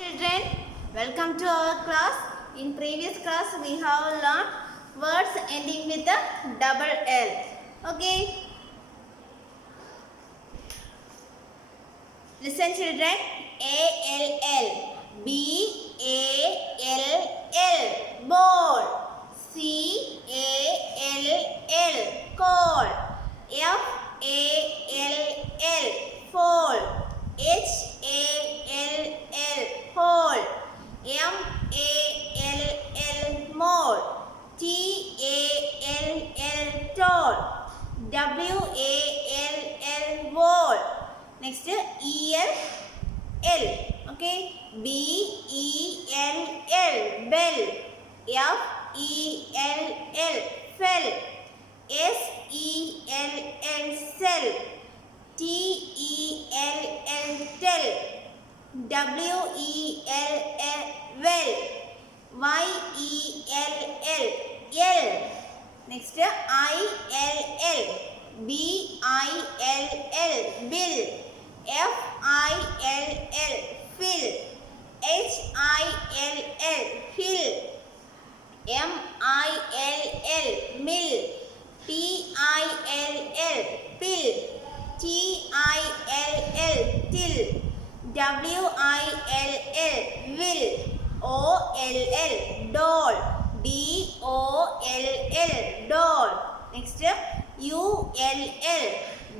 Children, welcome to our class. In previous class, we have learned words ending with a double L. Okay. Listen, children. A-L-L. B-A-L-L. Ball. C-A-L-L. Call. F-A-L-L. Fall. H-A-L-L. Hole. M-A-L-L. Mole. T-A-L-L. Tall. W-A-L-L. Wall. Next E-L, L. Okay. B-E-L-L. Bell. F-E-L-L. Fell. S-E-L-L. Cell. T-E-L-L. Tell. W-E-L-L. Well. Y-E-L-L. L. Next I-L-L. B-I-L-L. Bill. F-I-L-L. Fill. H-I-L-L. Hill. M-I-L-L. Mill. P-I-L-L. Pill. T-I-L-L. Till. W-I-L-L. Will. O-L-L. Doll. D-O-L-L. Doll. Next U-L-L.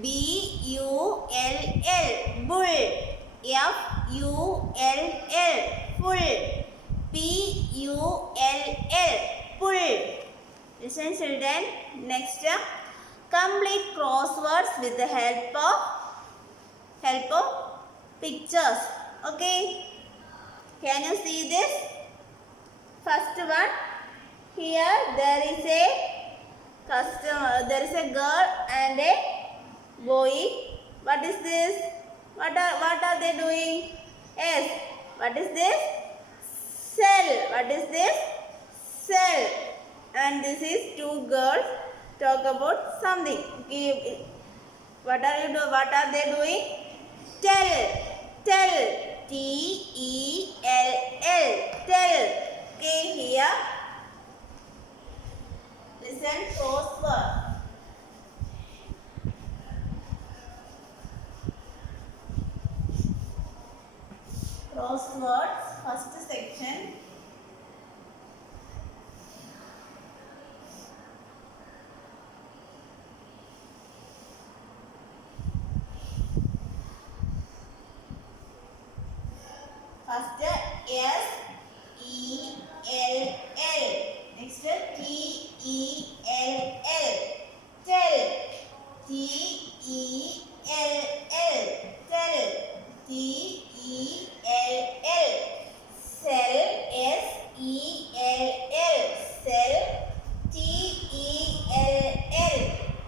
B-U-L-L. Bull. F-U-L-L. Full. P-U-L-L. Pull. Listen, children. Next, complete crosswords with the help of pictures. Okay. Can you see this? First one. Here there is a girl and a boy. What is this? What are they doing? Yes. What is this? Cell. What is this? Cell. And this is two girls talk about something. What are they doing? Tell. T-E-L-L. Tell. Okay, here. Listen, crossword. Crosswords, first section. First S-E-L-L. Next T-E-L-L. Tell. T-E-L-L. Tell. T-E-L-L. Cell. S-E-L-L. Cell. T-E-L-L.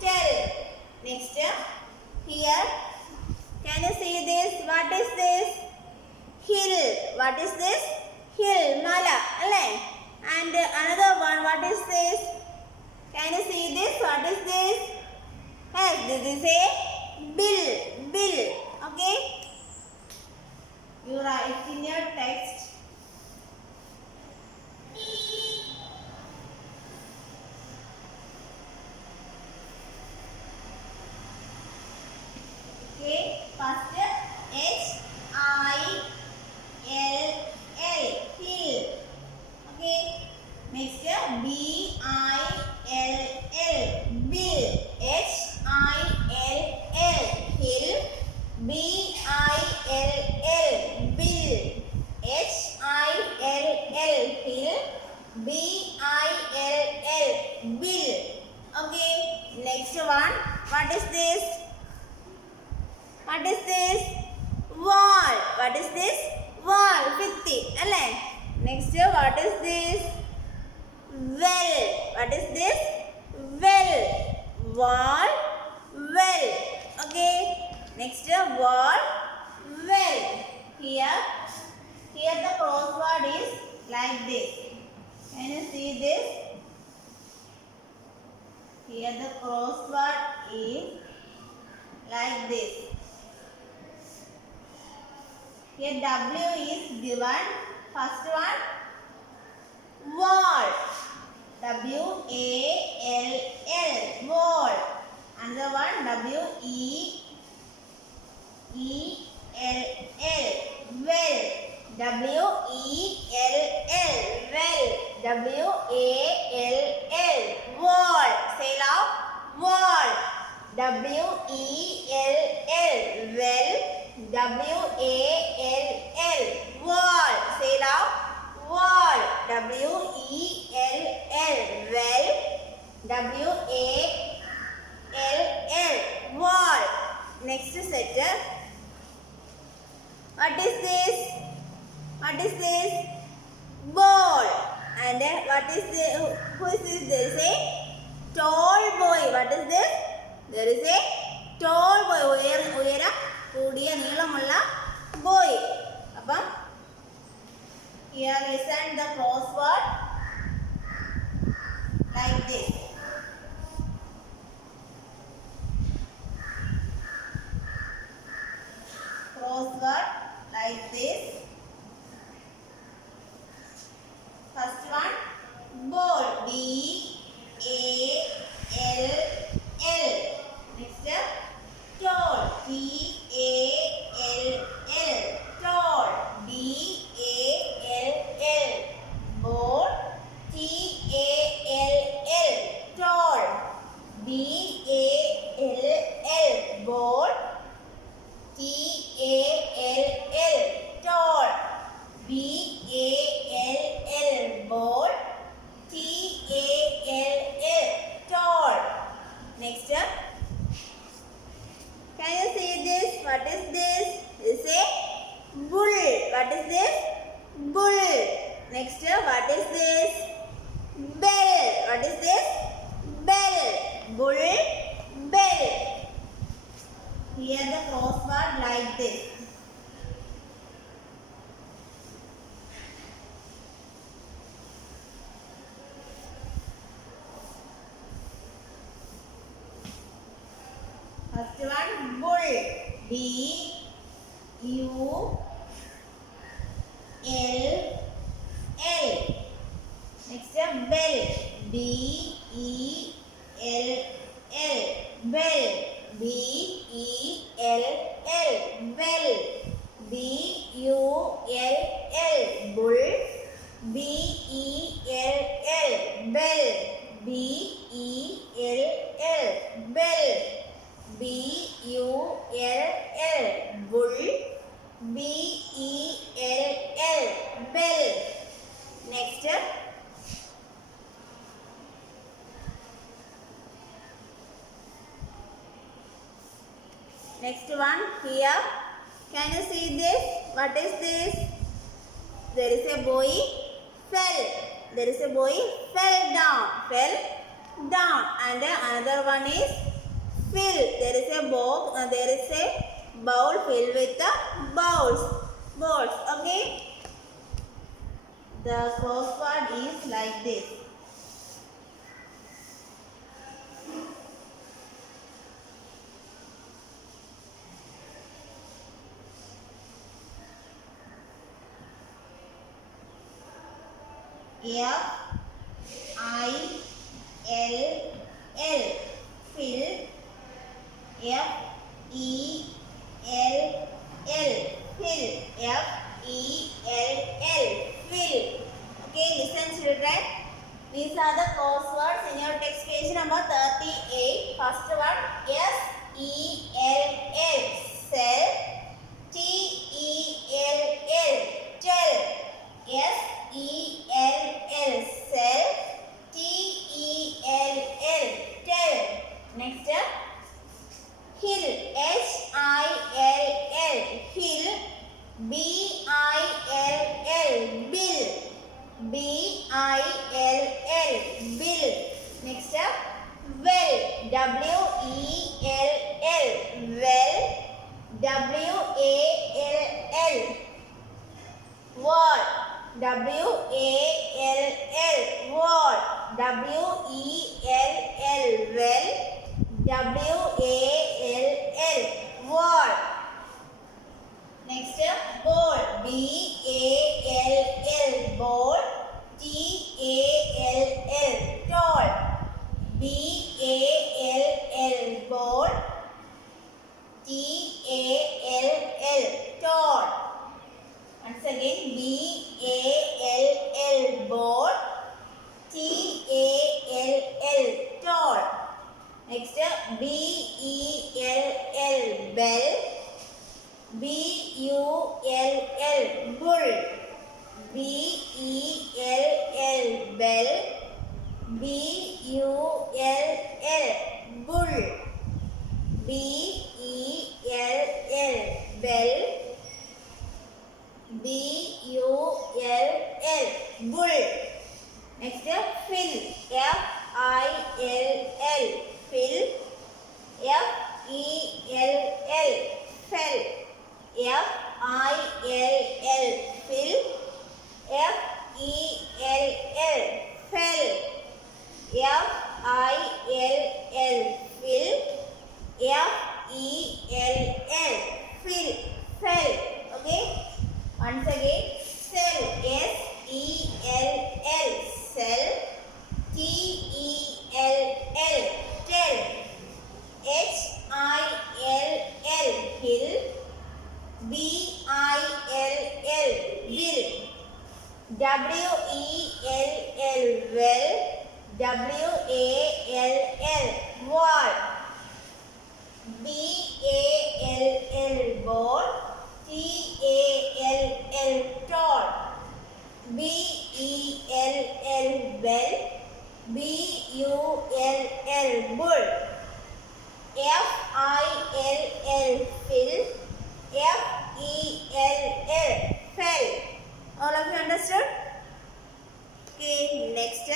Tell. Next here. Can you see this? What is this? Hill. What is this? Hill. Mala. And another one. What is this? Can you see this? What is this? Yes, this is a bill. Okay. You write in your text. Okay. First H-I-L-L. Hill. Okay. Next B-I-L-L. Bill. H-I-L-L. Hill. B-I-L-L. Bill. H-I-L-L. Hill. B-I-L-L. Bill. Okay. Next one. What is this? What is this? Wall. What is this? Wall. 50. Next, what is this? Well. What is this? Well. Wall. Well. Okay. Next, wall. Well. Here the crossword is like this. Can you see this? Here the crossword is like this. Here W is given. First one, wall. W-A-L-L, wall. Another one, W-E-E-L-L, well. W-E-L-L, well. W-A-L-L, wall. Say loud, wall. W-E-L-L, well. W-A-L-L, wall. Say loud, wall. W-E-L-L, well. W-A-L-L, wall. Next set. What is this? What is this? Ball. And what is this? Who is this? There is a tall boy. What is this? There is a tall boy. ഉയര കൂടിയ നീളമുള്ള boy. അപ്പം here listen the crossword like this. Crossword like this. First one, ball. B-A-L-L. Next, tall. T-A-L-L. Tall. B-A-L-L. Ball. T-A-L-L. Tall. B-A-L-L. Ball. T-A-L-L. Tall. B-A-L-L. Ball. T-A-L-L. Tall. Next. Can you see this? What is this? This is a bull. What is this? Bull. Next. What is this? Bell. What is this? Bell. Bull. Bell. Here the crossword like this. First one, bull. B-U-L-L. Next, bell. B-E-L-L. Bell. B-E-L-L. Bell. B-U-L-L. Bull. B-E-L-L. Bell. B-E-L-L. Bell. B-U-L-L. Bull. B-E-L-L. Bell. Next. Next one here. Can you see this? What is this? There is a boy fell. There is a boy fell down. Fell down. And another one is fill. There is a bowl. There is a bowl filled with the balls. Okay. The crossword is like this. F-I-L-L. Fill. F-E-L-L. Fill. F-E-L-L. Fill. Okay, listen children. These are the crosswords in your text page number 38. First one, S-E-L-L. Cell. T-E-L-L. Tell. S-E-L-L. Cell. T-E-L-L. Tell. Next, hill. H-I-L-L. Hill. B-I-L-L. Bill. B-I-L-L. Bill. Next, well. W-E-L-L. Well. W-A-L-L. Wall. W-A-L-L. Wall. W-E-L-L. Well. W-A-L-L. Wall. Next, ball. B-A-L-L. Ball. T-A-L-L. Tall. B-A-L-L. Ball. T-A-L-L. Tall. Once again, B-A-L-L. Ball. T-A-L-L. Tall. Next, B-E-L-L. Bell. B-U-L-L. Bull. B-E-L-L. Bell. B-U-L-L. Bull. B-E-L-L. Bell. B-U-L-L. Bull. Next, fill. F-I-L-L. Fill. F-E-L-L. Fell. F-I-L-L. Fill. F-E-L-L. Fell. F-I-L-L. Fill. F-E-L-L. Fill. Fell. Okay. Once again, cell. S-E-L-L. Cell. T-E-L-L. Tell. H-I-L-L. Hill. B-I-L-L. Bill. W-E-L-L. Well. W-A-L-L. Wall. B-A-L-L. Ball. T-A-L-L. Tall. B-E-L-L. Bell. B-U-L-L. Bull. F-I-L-L. Fill. F-E-L-L. Fell. All of you understood? Okay, next.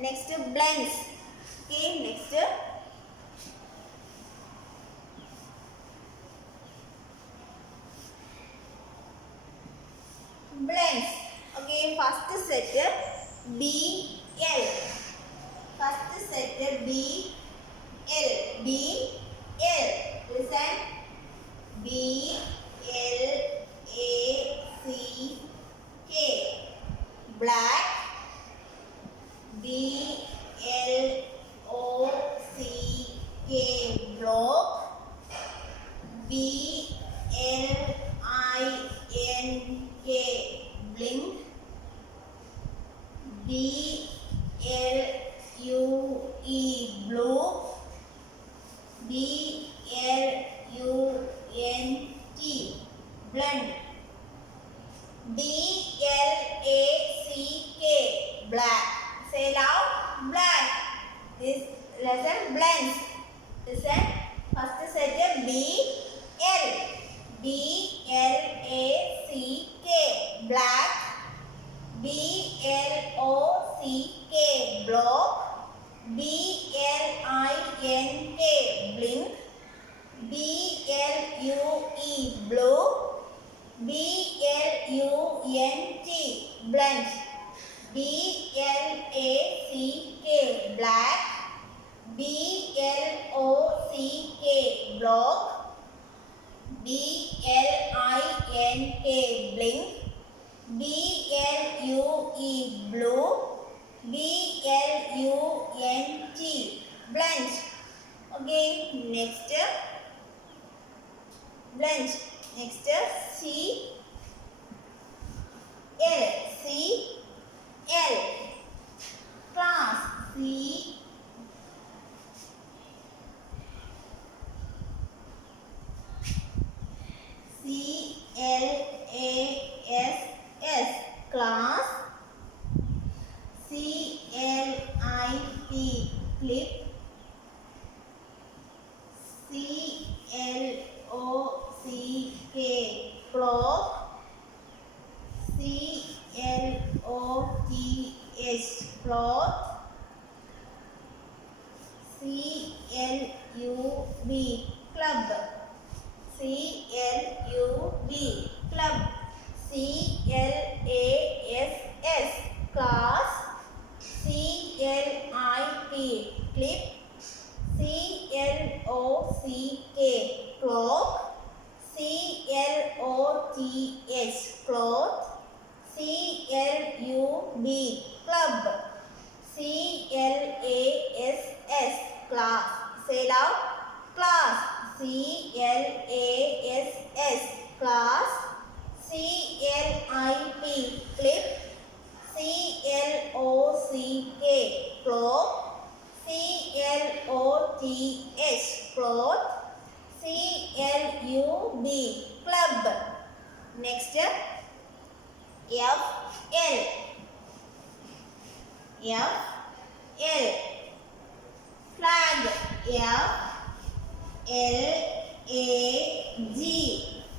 Next, blends. Okay, next. Blends. Okay, first set B-L. First set B-L. B-L. Listen. B-L-A-C-K. Black. B-L-O-C-K. Block. B-L-I-N-K. Blink. B-L-U-E. Blue. B-L-U-N-T. Blend. B-L-A-C-K. Black. Say loud. Black. This lesson blends. Listen. First set B-L. B-L-A-C-K. Black. B-L-O-C-K. Block. B-L-I-N-K. Blink. B-L-U-E. Blue. B-L-U-N-T. Blend. B-L-A-C-K. Black. B-L-O-C-K. Block. B-L-I-N-K. Blink. B-L-U-E. Blue. B-L-U-N-T. Blend. Okay, next. Blend. Next, C-L. C-L. Class. C-L-A-S-S. Class. C-L-I-P. Clip. C-L-O-C-K. Clock. C-L-O-T-H. Cloth. C-L-U-B. Club. C-L-U-B. Club. C-L-A-S S. Class. CLIP. Clip. CLOCK. Clock. CLOTH. Cloth. CLUB. Club. CLASS. Class. Say loud. Class. CLASS. Class. CLIP. Clip. CLOCK. Clock. CLOTH. Cloth. CLUB. Club. Next. FL. FL. Flag. FLAG.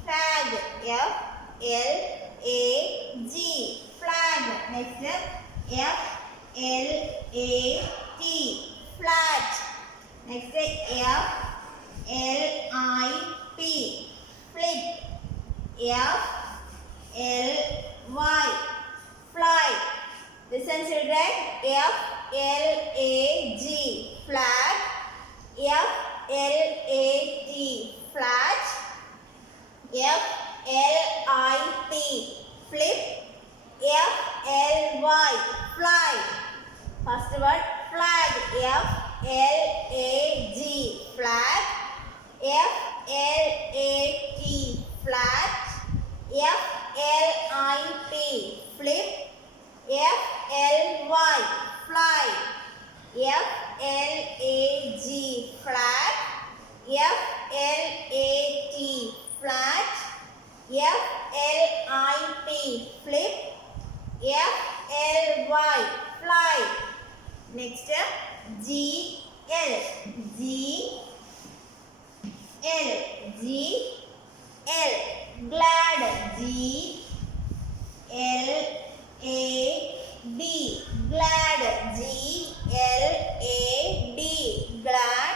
Flag. FLAG. Flag. Next. FLAT. Flat. Next. FLIP. Flip. FLY. Fly. Listen children. FLAG. Flag. FLAT. Flat. FLIP. Flip. FLY. Fly. First word flag. FLAG. Flag. FLAT. Flat. FLIP. Flip. FLY. Fly. FLAG. Flat. FLAT. Flat. FLIP. Flip. FLY. Fly. Next. GL. GL. Glad. GLAD. Glad. GLAD. Glad.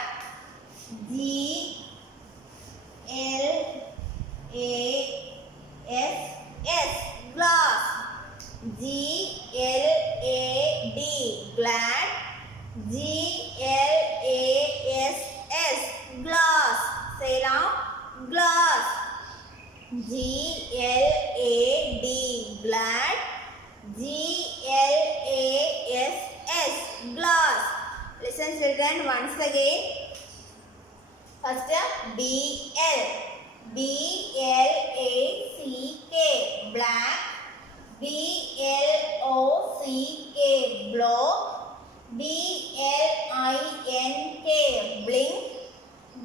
GLASS. Glass. GLAD. Glad. GLASS. Glass. Say loud. Glass. GLAD. Glad. GLASS. Glass. Listen children once again. First BL. BLACK. Black. BLOCK. Block. BLINK. Blink.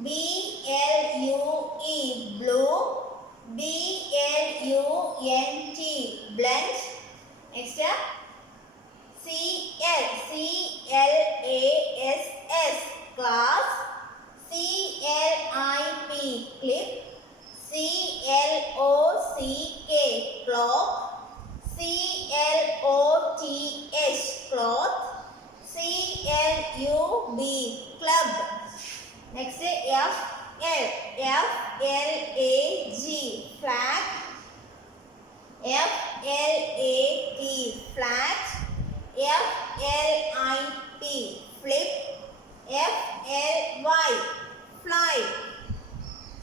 BLUE. Blue. BLUNT. Blunt. Next CLASS. Class. CLIP. Clip. CLOCK. Clock. CLOTH. Cloth. CLUB. Club. Next FL. FLAG. Flag. FLAT. Flat. FLIP. Flip. FLY. Fly.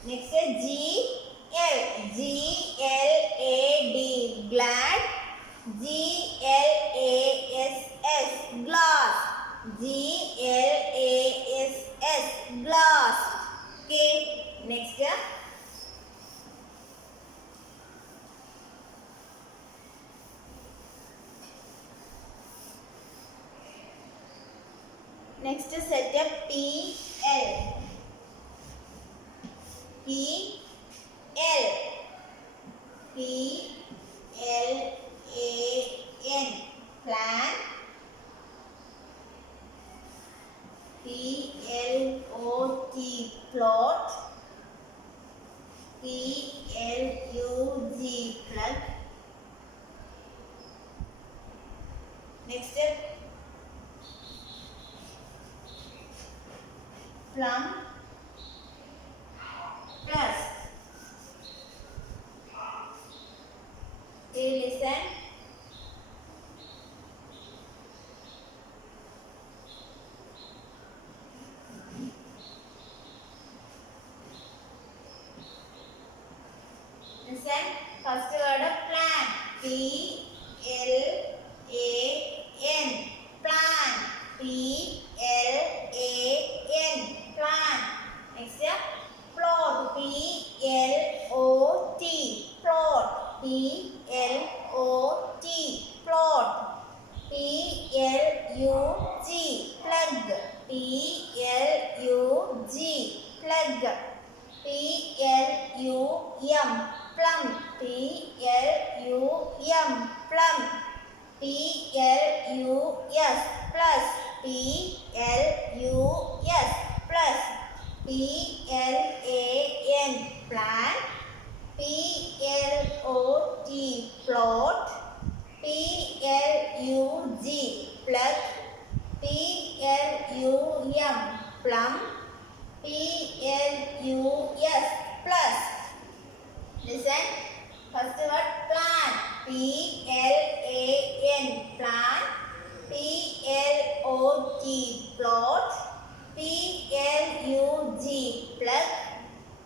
Next GL. GLAD. Glad. GLASS. Glass. GLASS. Glass. Okay. Next. Next set up PL. PL. PLAN. Plan. PLOT. Plot. PLUG. Plug. Next step. Plum. Plus. Okay, listen. P-L-A-N, plan. P-L-A-N, plan. Next, plot. P-L-O-T, plot. P-L-O-T, plot. P-L-U-G, plug. P-L-U-G, plug. P-L-U-M, plum. P-L-U-M, plum. P-L-U-S, plus. P-L-U-S, plus. P-L-A-N, plan. P-L-O-T, plot. P-L-U-G, plug. P-L-U-M, plum. P-L-U-S, plus. Listen. First word, plan. P-L-A-N, plan. P-L-O-T, plot. P-L-U-G, plug.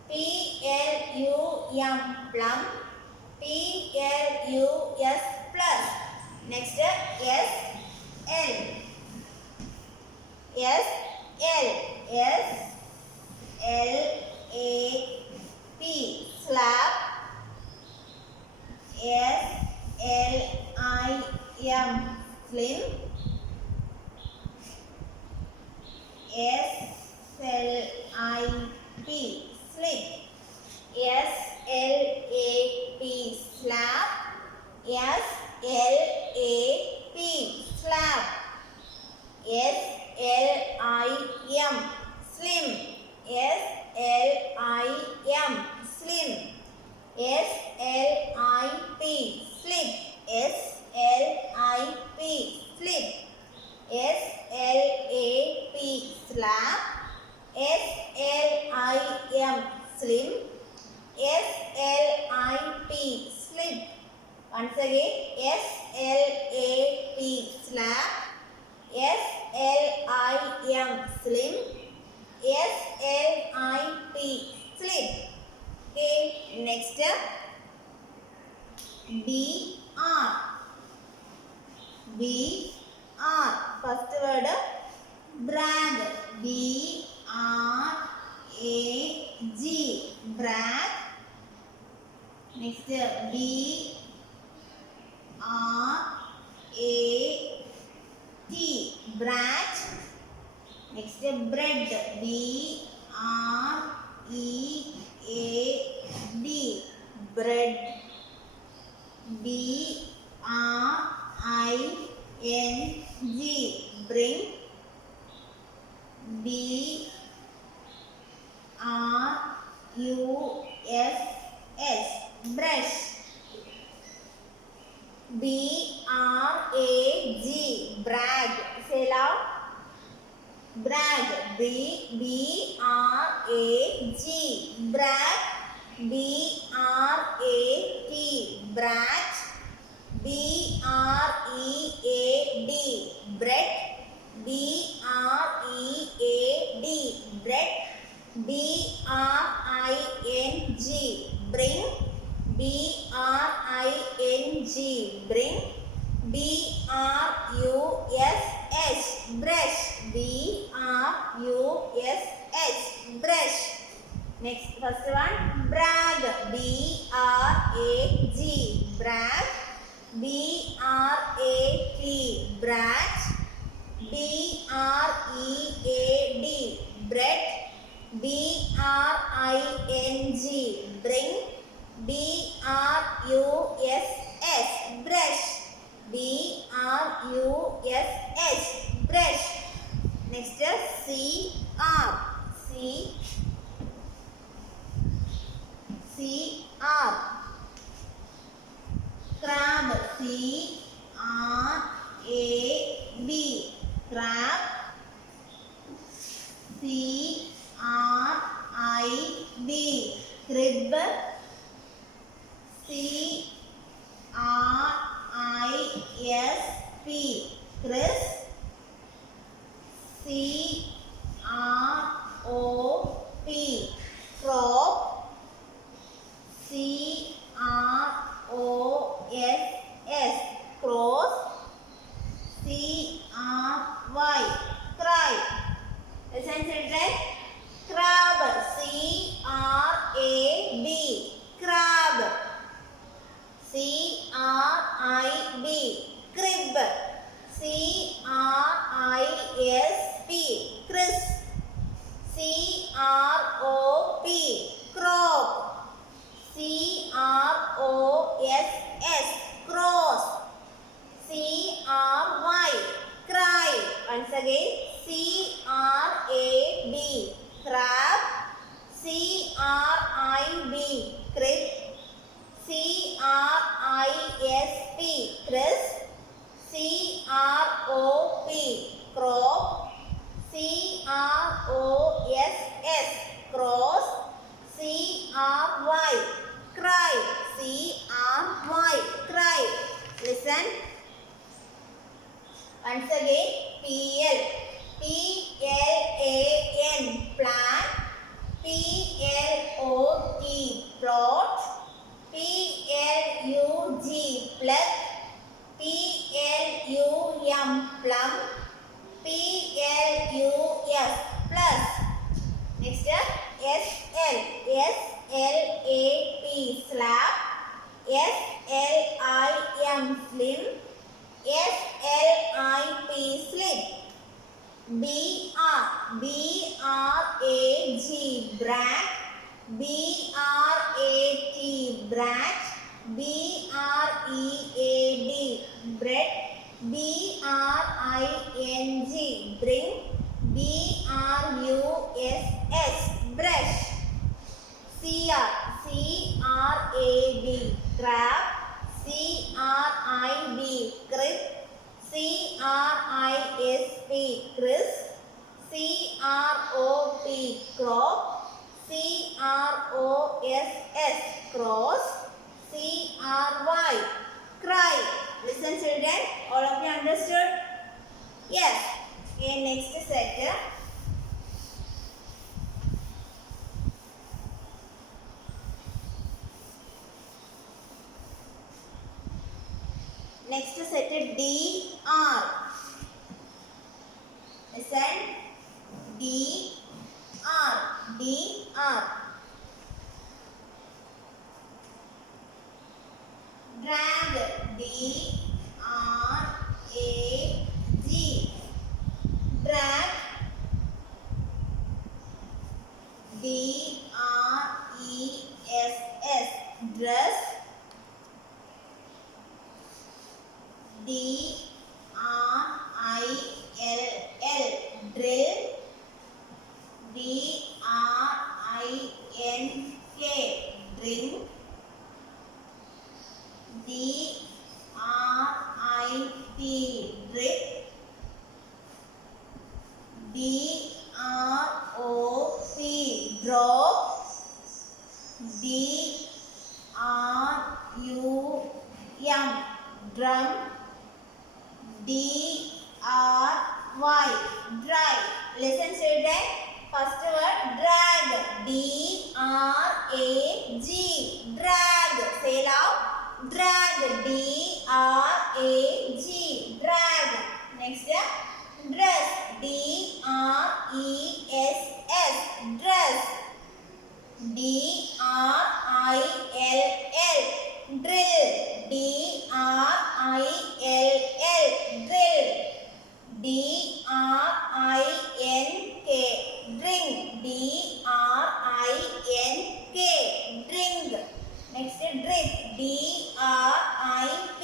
P-L-U-M, plum. P-L-U-S, plus. Next, S-L. S-L. S-L-A-P, slap. S-L-I-M, slim. S-L-I-P, slip. S-L-A-P, slap. S-L-A-P, slap. S-L-I-M, slim. S-L-I-M, slim. S-L-I-P, slip. S-L-I-P, slip. S-L-A-P, slap. S-L-I-M, slim. S-L-I-P, slip. Once again, S-L-A-P, slap. S-L-I-M, slim. S-L-I-P, slip. Okay, next, B-R. B-R. First word, brag. B-R-A-G, brag. Next, B-R-A-T, brat. Next, bread. B-R-E-A-D, bread. B-R-I-N-G, bring. B-R-U-S-S, brush. B-R-A-G, brag. Say loud. Brag. B-R-A-G, brag. B-R-A-T, brat. B-R-E-A-D, bread. B-R-E-A-D, bread. B-R-I-N-G, bring. B-R-I-N-G, bring. B-R-U-S-H, brush. B-R-U-S-H, brush. Next, first one, brag. B-R-A-G, brag. B-R-A-T, brat. B-R-E-A-D, bread. B-R-I-N-G, bring. B-R-U-S-S, brush. B-R-U-S-H, brush. Next, C-R. C-R. Crab. C-R-A-B, crab. C-R-I-B, crib. C-R-I-S-P, crisp. C-R-O-P, crop. C-R-O-S Y. Cry. Listen children. Crab. C-R-A-B. Crab. C-R-I-B. Crib. C-R-I-S-P. Crisp. C-R-O-P. Crop. C-R-O-S-S. Cross. C-R-Y. Cry. Once again. C-R-A-B. Crab. C-R-I-B. Crib. C-R-I-S-P. Crisp. C-R-O-P. Crop. C-R-O-S-S. Cross. C-R-Y. Cry. C-R-Y. Cry. Listen. Once again. P-L. P-L-A-N. Plant. P-L-O-T. Plot. P-L-U-G. Plug. P-L-U-M. Plum. P-L-U-S. Plus. Next S-L. S-L-A-P. Slap. S-L-I-M. Slim. S-L-I-P. Slip. B-R. B-R-A-G. Brag. B-R-A-T. Branch. B-R-E-A-D. Bread. B-R-I-N-G. Bring. B-R-U-S-S. Brush. C-R. C-R-A-B. Crab. C-R-I-B. Crib. C-R-I-S-P. Crisp. C-R-O-P. Crop. C-R-O-S-S. Cross. C-R-Y. Cry. Listen children. All of you understood? Yes. Okay, next set. Next set D-R. Listen. D-R. D-R. Drag. D-R-A-G. Drag. D-R-E-S-S. Dress. D-R-I-L-L. Drill. D-R-I-N-K. Drink. D-R-I-P. Drip. D-R-O-P. Drop. D-R-U-M. Drum. D-R-Y. Dry. Listen children. First word drag. D-R-A-G. Drag. Say loud. Drag. D-R-A-G. Drag. Next dress. D-R-E-S-S. Dress. D-R-I-L-L. Drill. D-R-I-L-L. Drill. D-R-I-N-K. Drink. D-R-I-N-K. Drink. Next drip. D-R-I-P.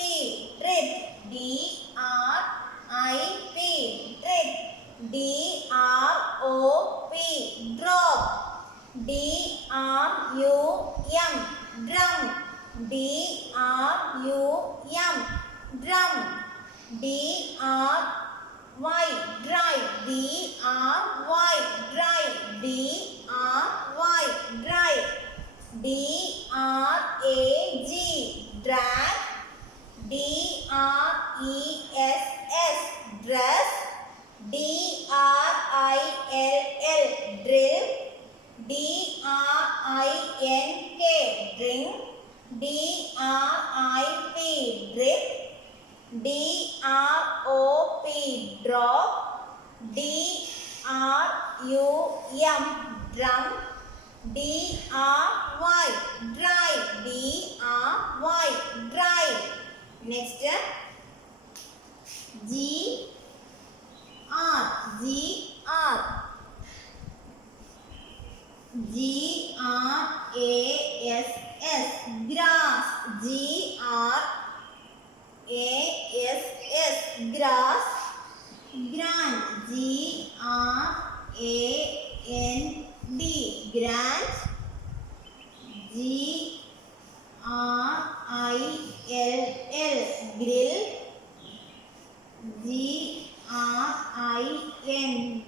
Drip. D-R-I-P. Drip. D-R-O-P. Drop. D-R-U-M. Drum. D-R-U-M. Drum. D-R-Y. Dry. D-R-Y. Dry. D-R-Y. Dry. D-R-A-G. Drag. D-R-E-S-S. Dress. D-R-I-L-L. Drill. D-R-I-N-K. Drink. D-R-I-P. Drip. D-R-O-P. D-R-U-M, drum. D-R-Y, dry. D-R-Y, dry. Next, G-R, G-R. G-R-A-S-S, grass. G-R-A-S-S, grass. Grand. G-R-A-N-D, grand. G-R-I-L-L, grill. G-R-I-N,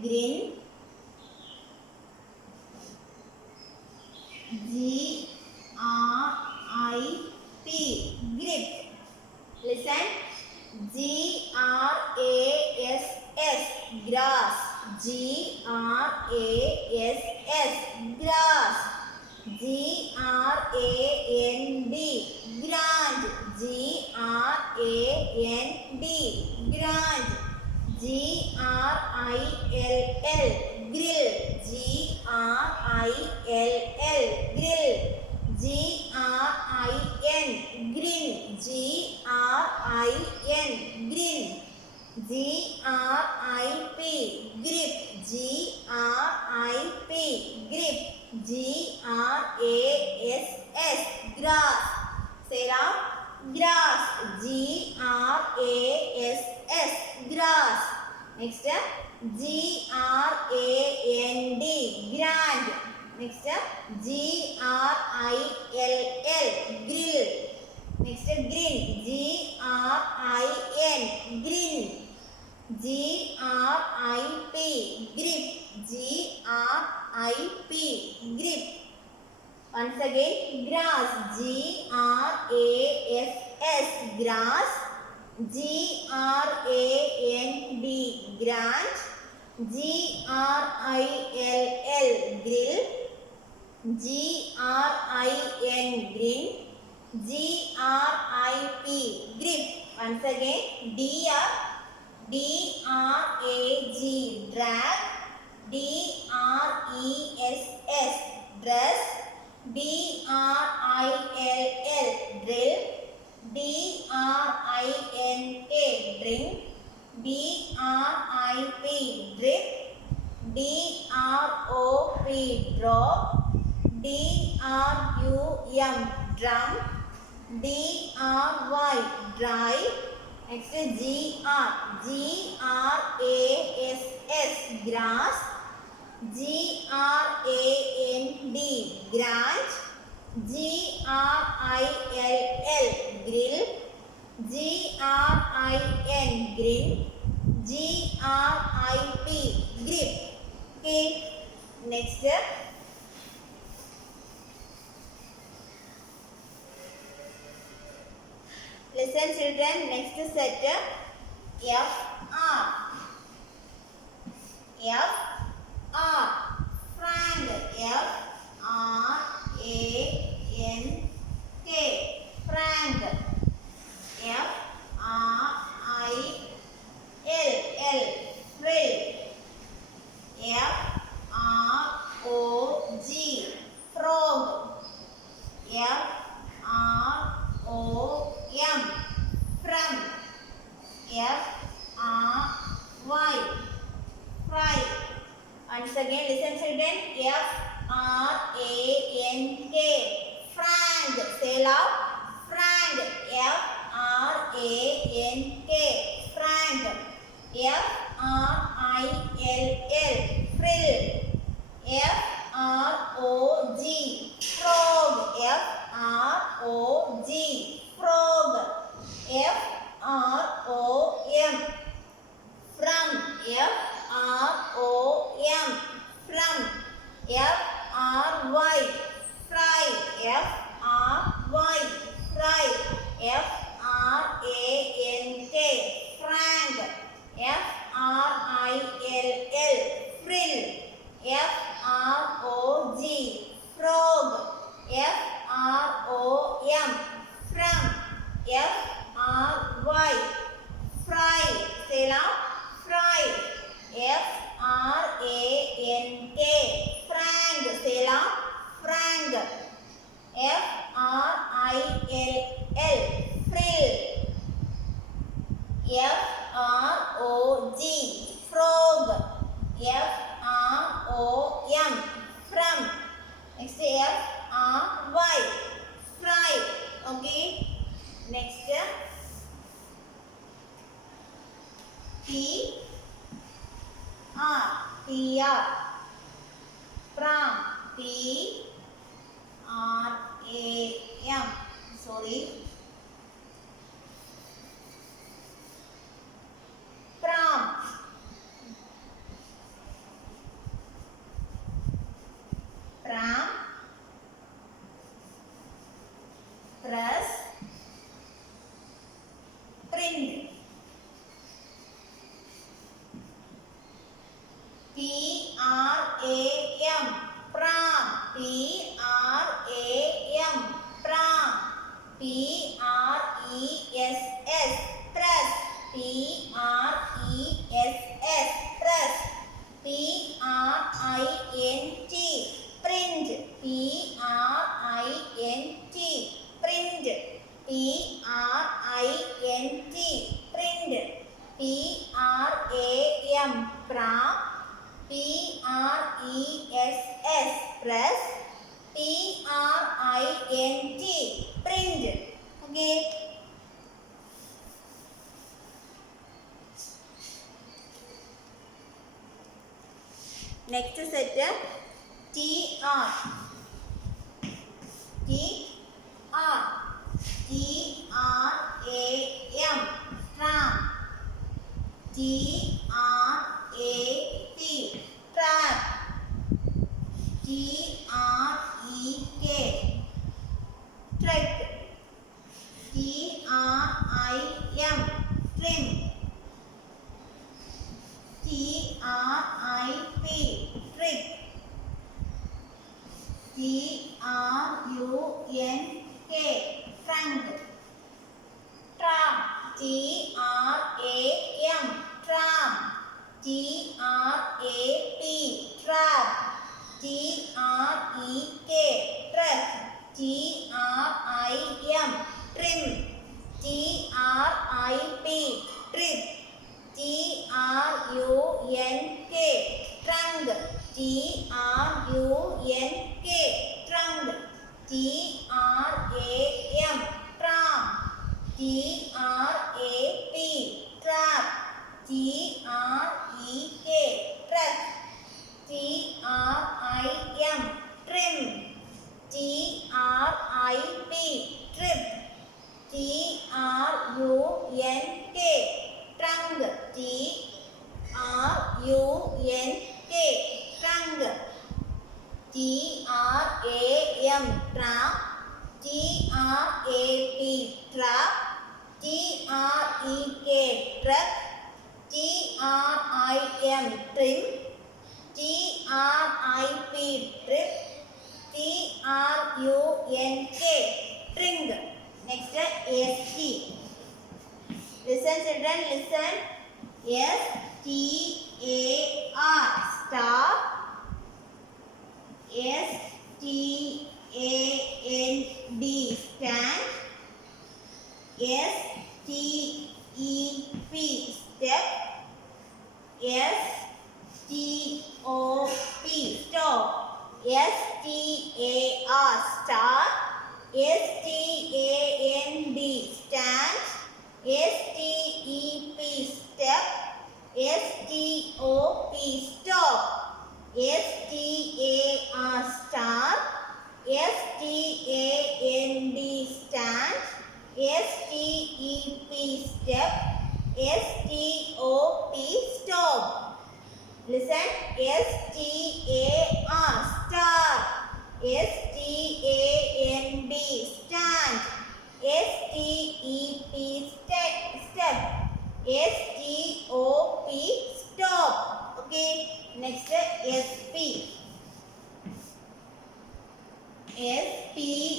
grin. G-R-I-P, grip. Listen. G-R-A-S-S, grass. G-R-A-S-S, grass. G-R-A-N-D, grand. G-R-A-N-D, grand. G-R-I-L-L, grill. G-R-I-L-L, grill. G-R-I-N, grin. G-R-I-N, grin. G-R-I-P, grip. G-R-I-P, grip. G-R-A-S-S, grass. Say it out. Grass. G-R-A-S-S, grass. Next, G-R-A-N-D, grand. Next, G-R-I-L-L, grill. Next, grin. G-R-I-N, grin. G-R-I-P, grip. G-R-I-P, grip. Once again, grass. G-R-A-S-S, grass. G-R-A-N-D, grand. G-R-I-L-L, grill. G-R-I-N, grin. G-R-I-P, grip. Once again, D-R-A-G, drag. D-R-E-S-S, dress. D-R-I-L-L, drill. D-R-I-N-K, drink. D-R-I-P, drip. D-R-O-P, drop. D-R-U-M, drum. D-R-Y, dry. Next, G-R, G-R-A-S-S, grass. G-R-A-N-D, grand. G-R-I-L-L, grill. G-R-I-N, grin. G-R-I-P, grip. Okay. Next, listen children. Next set, F-R. F-R, Frank. F-R-A-N-K, Frank. F-R-I-L-L, frill. F-R-O-G, frog. F-R-O-M, from. F-R-Y, fry. Once again, listen children. F-R-A-N-K, Frank. Say loud. Frank. F-R-A-N-K, Frank. F-R-I-L-L, frill. F-R-O-G, frog. F-R-O-G, frog. F-R-O-M, from. F-R-O-M, from. F-R-Y, fry. F-R-Y, fry. F-R-A-N-K, frank. F-R-I-L-L, frill. F-R-O-G, frog. F-R-O-M, from. F-R-Y, fry. Say now, fry. F R. TR. Pram. TRAM. Sorry. Pram. Pram. Press. Print. PRAM. Pram. PRAM. Pram. PRESS. Press. PRESS. Press. PRINT. Print. PRINT. Print. PRINT. Print. PRAM. Pram. PRESS. Press. PRINT. Print. Okay. Next set TR. TR. TRAM. Tram. TRAP. Trap. TREK. Trek. TRIM. Trim. TRIP. Trick. TRUNK. Trunk. Tram. TRAM. Tram. TRAP. Trap. TREK. Trek. TRIM. Trim. TRIP. Trip. TRUNK. Trunk. TRUNK. Trunk. TRAM. Tram. TRAP. Trap. TREK. Trek. TRIM. Trim. TRIP. Trip. TRUNK. Trunk. TRUNK. Trunk. TRAM. Tram. TRAP. Trap. TREK. Truck. TRIM. Trim. TRIP. Trip. TRUNK. Tring. Next ST. Listen children, listen. STAR. Star. STAND. Stand. STEP. Step. STOP. Stop. STAR. Star. STAND. Stand. STEP. Step. STOP. Stop. STAR. Star. STAND. Stand. STEP. Step. STOP. Stop. Listen. STAR. Star. STAND. Stand. STEP. Step. STOP. Stop. Okay. Next SP. SPELL.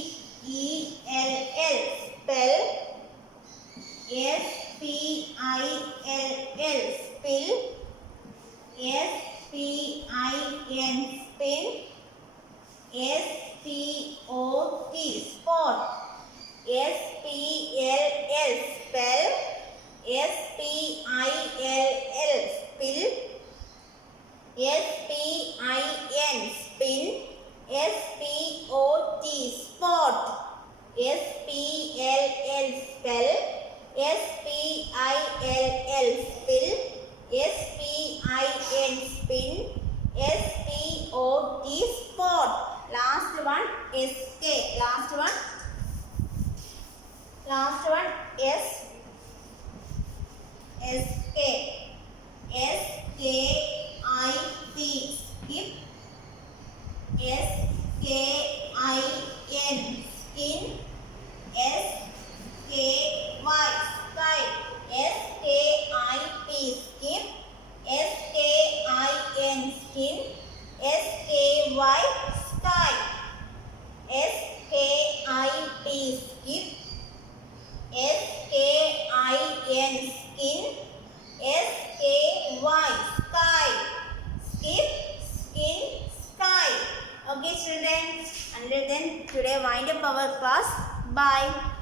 Spell. SPILL. Spill. SPIN. Spin. SPOT. Spot. SPLL. Spell. SPILL. Spill. SPIN. Spin. SPOT. Spot. SPLL. Spell. SPILL. Spill. SPIN. spin. S-P-O-T, spot. Last one, S-K. Last one, S. S-K. S-K-I-P, skip. S-K-I-N, skin. S-K-Y, sky. S-K-I-P, skip. S-K-I-N, skin. S-K-Y, sky. S-K-I-P, skip. S-K-I-N, skin. S-K-Y, sky. Skip, skin, sky. Okay children, until then today wind up our class. Bye.